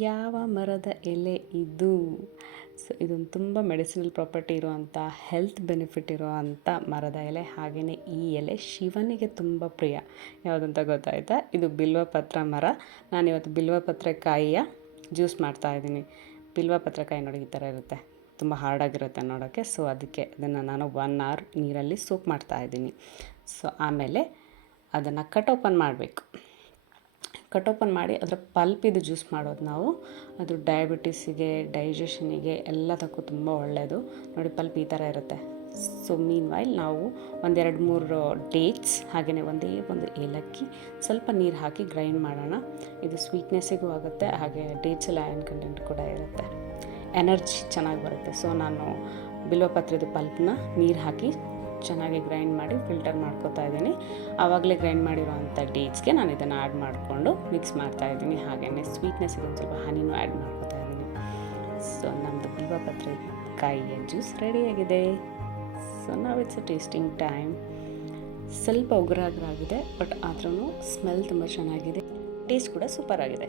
ಯಾವ ಮರದ ಎಲೆ ಇದು? ಸೊ ಇದೊಂದು ತುಂಬ ಮೆಡಿಸಿನಲ್ ಪ್ರಾಪರ್ಟಿ ಇರುವಂಥ, ಹೆಲ್ತ್ ಬೆನಿಫಿಟ್ ಇರುವಂಥ ಮರದ ಎಲೆ. ಹಾಗೆಯೇ ಈ ಎಲೆ ಶಿವನಿಗೆ ತುಂಬ ಪ್ರಿಯ. ಯಾವುದಂತ ಗೊತ್ತಾಯ್ತಾ? ಇದು ಬಿಲ್ವಪತ್ರ ಮರ. ನಾನಿವತ್ತು ಬಿಲ್ವಪತ್ರೆಕಾಯಿಯ ಜ್ಯೂಸ್ ಮಾಡ್ತಾಯಿದ್ದೀನಿ. ಬಿಲ್ವಪತ್ರೆಕಾಯಿ ನೋಡಿ ಈ ಥರ ಇರುತ್ತೆ, ತುಂಬ ಹಾರ್ಡಾಗಿರುತ್ತೆ ನೋಡೋಕ್ಕೆ. ಸೊ ಅದಕ್ಕೆ ಅದನ್ನು ನಾನು 1 hour ನೀರಲ್ಲಿ ಸೋಕ್ ಮಾಡ್ತಾಯಿದ್ದೀನಿ. ಸೊ ಆಮೇಲೆ ಅದನ್ನು ಕಟ್ ಓಪನ್ ಮಾಡಬೇಕು. ಕಟ್ ಓಪನ್ ಮಾಡಿ ಅದರ ಪಲ್ಪಿದು ಜ್ಯೂಸ್ ಮಾಡೋದು ನಾವು. ಅದು ಡಯಾಬಿಟಿಸಿಗೆ, ಡೈಜೆಷನಿಗೆ ಎಲ್ಲದಕ್ಕೂ ತುಂಬ ಒಳ್ಳೆಯದು. ನೋಡಿ ಪಲ್ಪ್ ಈ ಥರ ಇರುತ್ತೆ. ಸೊ ಮೀನ್ ವೈಲ್ ನಾವು 1-2-3 ಡೇಟ್ಸ್, ಹಾಗೆಯೇ ಒಂದು ಏಲಕ್ಕಿ, ಸ್ವಲ್ಪ ನೀರು ಹಾಕಿ ಗ್ರೈಂಡ್ ಮಾಡೋಣ. ಇದು ಸ್ವೀಟ್ನೆಸ್ಸಿಗೂ ಆಗುತ್ತೆ, ಹಾಗೆ ಡೇಟ್ಸಲ್ಲಿ ಐರನ್ ಕಂಟೆಂಟ್ ಕೂಡ ಇರುತ್ತೆ, ಎನರ್ಜಿ ಚೆನ್ನಾಗಿ ಬರುತ್ತೆ. ಸೊ ನಾನು ಬಿಲ್ವಪತ್ರೆದು ಪಲ್ಪ್ನ ನೀರು ಹಾಕಿ ಚೆನ್ನಾಗಿ ಗ್ರೈಂಡ್ ಮಾಡಿ ಫಿಲ್ಟರ್ ಮಾಡ್ಕೊತಾ ಇದ್ದೀನಿ. ಆವಾಗಲೇ ಗ್ರೈಂಡ್ ಮಾಡಿರೋವಂಥ ಡೇಟ್ಸ್ಗೆ ನಾನು ಇದನ್ನು ಆ್ಯಡ್ ಮಾಡಿಕೊಂಡು ಮಿಕ್ಸ್ ಮಾಡ್ತಾಯಿದ್ದೀನಿ. ಹಾಗೆಯೇ ಸ್ವೀಟ್ನೆಸ್ಸಿಗೆ ಒಂದು ಸ್ವಲ್ಪ ಹನಿನೂ ಆ್ಯಡ್ ಮಾಡ್ಕೊತಾ ಇದ್ದೀನಿ. ಸೊ ನಮ್ಮದು ಬಿಲ್ವಪತ್ರೆ ಕಾಯಿಯ ಜ್ಯೂಸ್ ರೆಡಿಯಾಗಿದೆ. ಸೊ ನಾವು ಇಟ್ಸ್ ಅ ಟೇಸ್ಟಿಂಗ್ ಟೈಮ್. ಸ್ವಲ್ಪ ಉಗುರಾಗಿದೆ, ಬಟ್ ಆದ್ರೂ ಸ್ಮೆಲ್ ತುಂಬ ಚೆನ್ನಾಗಿದೆ, ಟೇಸ್ಟ್ ಕೂಡ ಸೂಪರ್ ಆಗಿದೆ.